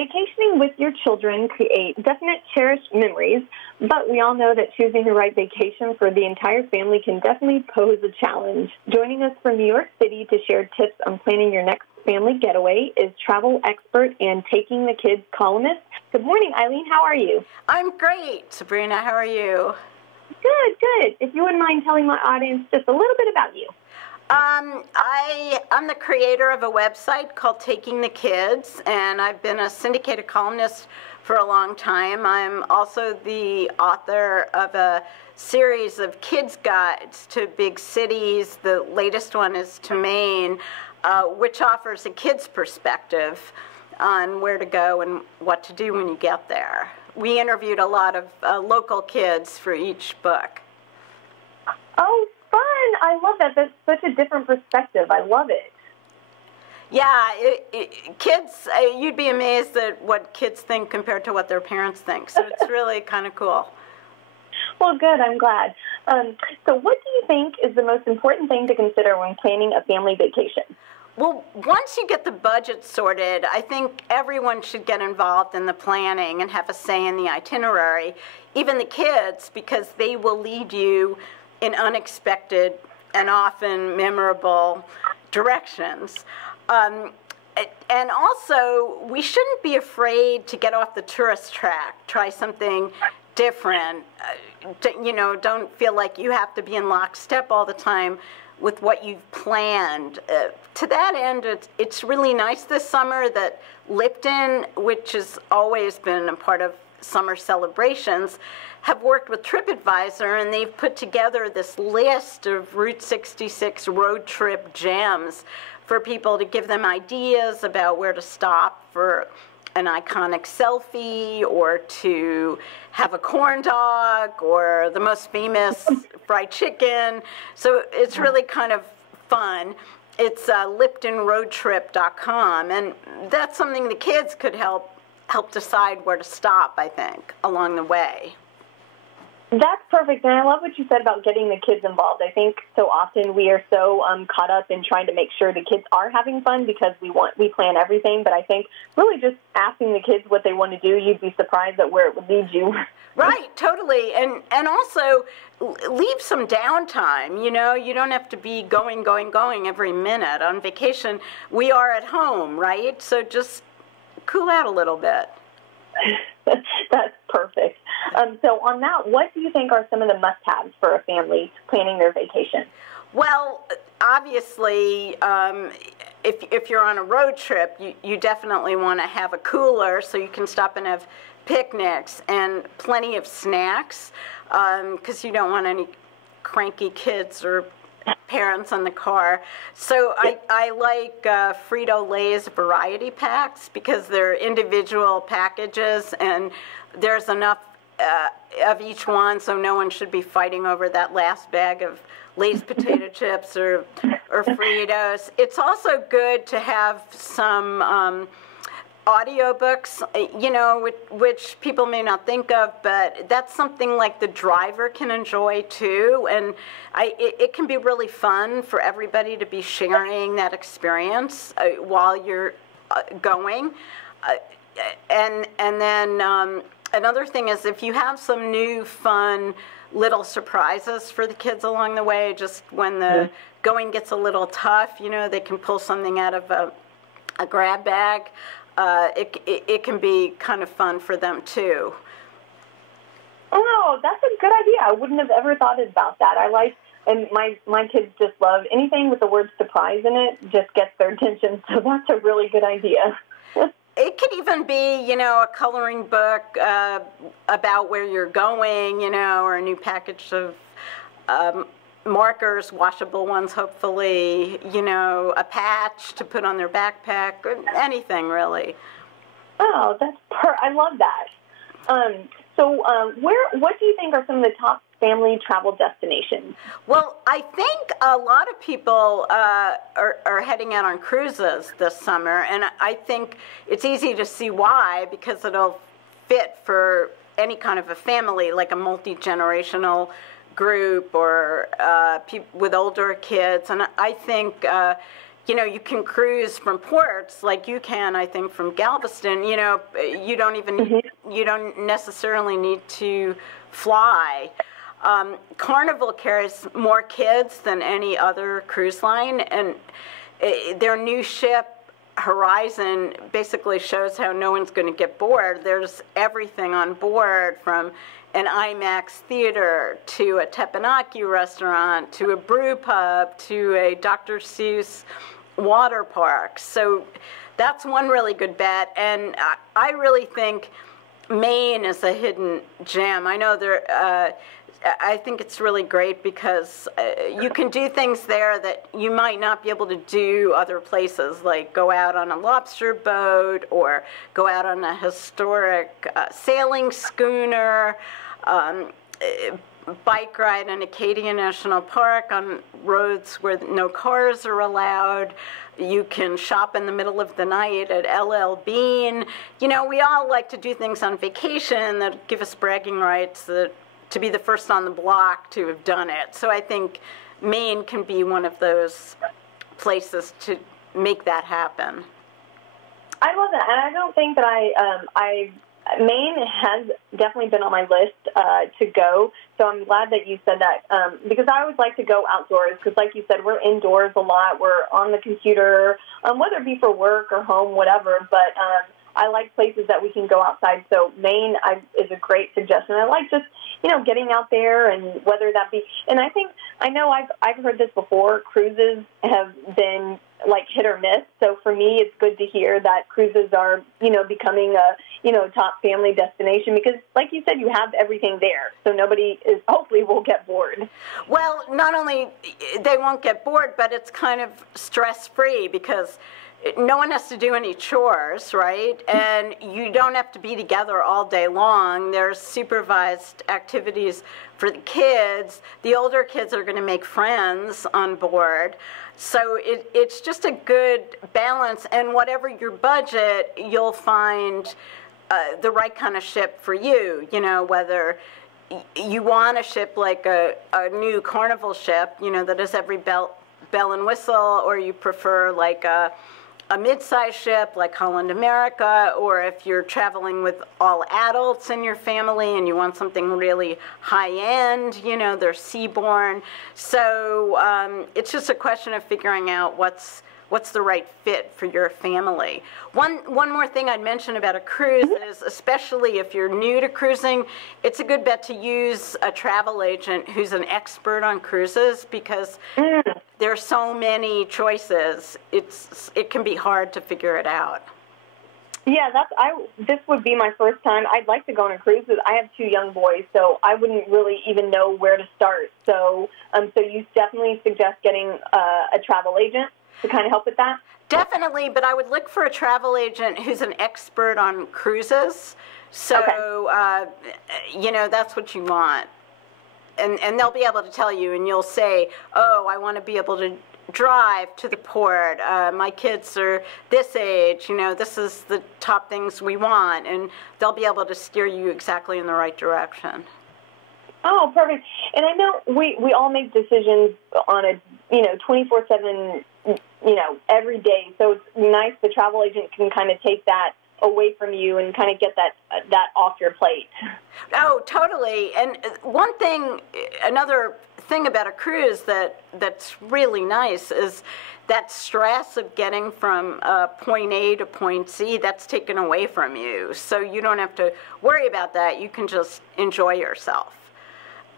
vacationing with your children create definite cherished memories, but we all know that choosing the right vacation for the entire family can definitely pose a challenge. Joining us from New York City to share tips on planning your next family getaway is travel expert and Taking the Kids columnist. Good morning, Eileen. How are you? I'm great, Sabrina. How are you? Good, good. If you wouldn't mind telling my audience just a little bit about you. I'm the creator of a website called Taking the Kids, and I've been a syndicated columnist for a long time. I'm also the author of a series of kids guides to big cities. The latest one is to Maine, which offers a kid's perspective on where to go and what to do when you get there. We interviewed a lot of local kids for each book. Oh, fun. I love that. That's such a different perspective. I love it. Yeah, kids, you'd be amazed at what kids think compared to what their parents think. So it's really kind of cool. Well, good. I'm glad. So what do you think is the most important thing to consider when planning a family vacation? Well, once you get the budget sorted, I think everyone should get involved in the planning and have a say in the itinerary, even the kids, because they will lead you in unexpected and often memorable directions. And also, we shouldn't be afraid to get off the tourist track, try something different. Don't feel like you have to be in lockstep all the time with what you've planned. To that end, it's really nice this summer that Lipton, which has always been a part of summer celebrations, have worked with TripAdvisor, and they've put together this list of Route 66 road trip gems for people to give them ideas about where to stop for an iconic selfie, or to have a corn dog, or the most famous fried chicken. So it's really kind of fun. It's LiptonRoadTrip.com, and that's something the kids could help decide where to stop, I think, along the way. That's perfect, and I love what you said about getting the kids involved. I think so often we are so caught up in trying to make sure the kids are having fun because we plan everything, but I think really just asking the kids what they want to do, you'd be surprised at where it would lead you. Right, totally, and also leave some downtime. You don't have to be going every minute. On vacation, we are at home, right? So just cool out a little bit. That's perfect. So on that, what do you think are some of the must-haves for a family planning their vacation? Well, obviously, if you're on a road trip, you definitely want to have a cooler so you can stop and have picnics, and plenty of snacks, because you don't want any cranky kids or parents in the car. So I like Frito-Lay's variety packs because they're individual packages, and there's enough of each one, so no one should be fighting over that last bag of Lay's potato chips or Fritos. It's also good to have some audiobooks, which people may not think of, but that's something like the driver can enjoy too, and it can be really fun for everybody to be sharing that experience while you're going. And then another thing is, if you have some new fun little surprises for the kids along the way, just when the going gets a little tough, they can pull something out of a grab bag. It can be kind of fun for them too. Oh, that's a good idea. I wouldn't have ever thought about that. And my kids just love anything with the word surprise in it, just gets their attention. So that's a really good idea. It could even be, a coloring book about where you're going, or a new package of markers, washable ones, hopefully, a patch to put on their backpack, anything really. Oh, I love that. What do you think are some of the top family travel destinations? Well, I think a lot of people are heading out on cruises this summer, and I think it's easy to see why, because it'll fit for any kind of a family, like a multi-generational group or people with older kids. And I think, you can cruise from ports like you can, I think, from Galveston. You don't necessarily need to fly. Carnival carries more kids than any other cruise line, and their new ship, Horizon, basically shows how no one's going to get bored. There's everything on board, from an IMAX theater to a teppanyaki restaurant to a brew pub to a Dr. Seuss water park. So that's one really good bet. And I really think Maine is a hidden gem. I know I think it's really great because you can do things there that you might not be able to do other places, like go out on a lobster boat or go out on a historic sailing schooner, bike ride in Acadia National Park on roads where no cars are allowed. You can shop in the middle of the night at LL Bean. We all like to do things on vacation that give us bragging rights to be the first on the block to have done it. So I think Maine can be one of those places to make that happen. I love that, and I don't think that Maine has definitely been on my list to go, so I'm glad that you said that, because I always like to go outdoors, because like you said, we're indoors a lot, we're on the computer, whether it be for work or home, whatever, but I like places that we can go outside, so Maine is a great suggestion. I like just, getting out there, and whether that be, and I know I've heard this before, cruises have been like hit or miss, so for me it's good to hear that cruises are, becoming a, top family destination, because like you said, you have everything there, so nobody hopefully will get bored. Well, not only they won't get bored, but it's kind of stress-free, because no one has to do any chores, right? And you don't have to be together all day long. There's supervised activities for the kids. The older kids are going to make friends on board. So it's just a good balance. And whatever your budget, you'll find the right kind of ship for you. Whether you want a ship like a new Carnival ship, that has every bell and whistle, or you prefer like a mid-sized ship like Holland America, or if you're traveling with all adults in your family and you want something really high-end, they're seaborne. So it's just a question of figuring out what's the right fit for your family. One more thing I'd mention about a cruise is, especially if you're new to cruising, it's a good bet to use a travel agent who's an expert on cruises, because there are so many choices. It can be hard to figure it out. Yeah, this would be my first time. I'd like to go on a cruise. I have 2 young boys, so I wouldn't really even know where to start. So you definitely suggest getting a travel agent to kind of help with that? Definitely, but I would look for a travel agent who's an expert on cruises. So, okay. That's what you want. And they'll be able to tell you, and you'll say, oh, I want to be able to drive to the port. My kids are this age, this is the top things we want. And they'll be able to steer you exactly in the right direction. Oh, perfect. And I know we all make decisions on a, 24/7, every day. So it's nice the travel agent can kind of take that away from you and kind of get that off your plate. Oh, totally. And another thing about a cruise that's really nice is that stress of getting from point A to point C, that's taken away from you. So you don't have to worry about that. You can just enjoy yourself.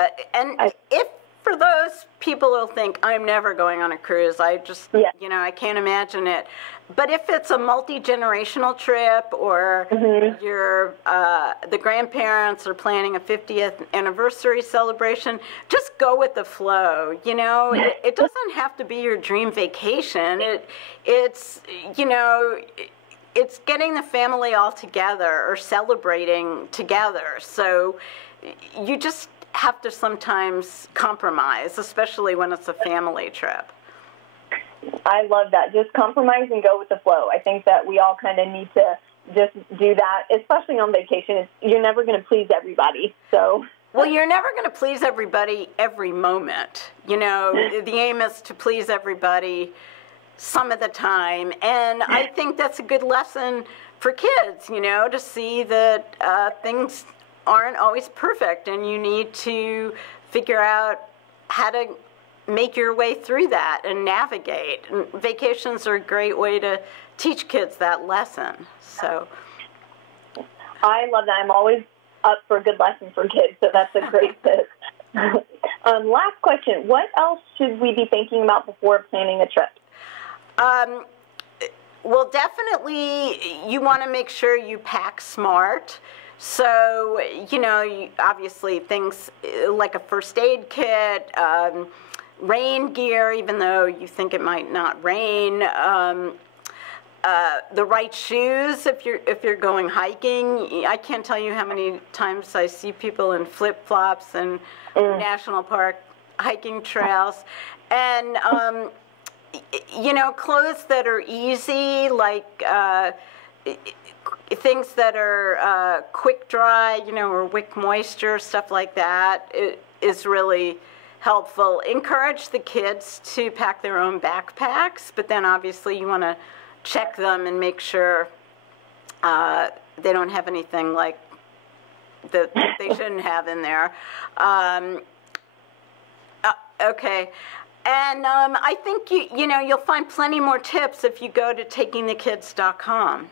If for those people who think, I'm never going on a cruise, I just, I can't imagine it. But if it's a multi-generational trip, or the grandparents are planning a 50th anniversary celebration, just go with the flow. It doesn't have to be your dream vacation. It's getting the family all together or celebrating together. So you just have to sometimes compromise, especially when it's a family trip. I love that. Just compromise and go with the flow. I think that we all kind of need to just do that, especially on vacation. You're never going to please everybody. So. Well, you're never going to please everybody every moment. The aim is to please everybody some of the time. And I think that's a good lesson for kids, you know, to see that things aren't always perfect, and you need to figure out how to make your way through that and navigate. And vacations are a great way to teach kids that lesson. So I love that. I'm always up for a good lesson for kids, so that's a great tip. Last question. What else should we be thinking about before planning a trip? Well, definitely you want to make sure you pack smart. So, you know, obviously things like a first aid kit, rain gear, even though you think it might not rain, the right shoes if you're going hiking. I can't tell you how many times I see people in flip-flops and national park hiking trails. And, you know, clothes that are easy, like things that are quick dry, you know, or wick moisture, stuff like that is really helpful. Encourage the kids to pack their own backpacks, but then obviously you want to check them and make sure they don't have anything like that they shouldn't have in there. Okay. And I think you know, you'll find plenty more tips if you go to takingthekids.com.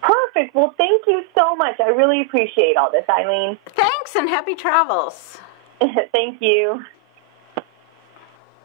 Perfect. Well, thank you so much. I really appreciate all this, Eileen. Thanks, and happy travels. Thank you.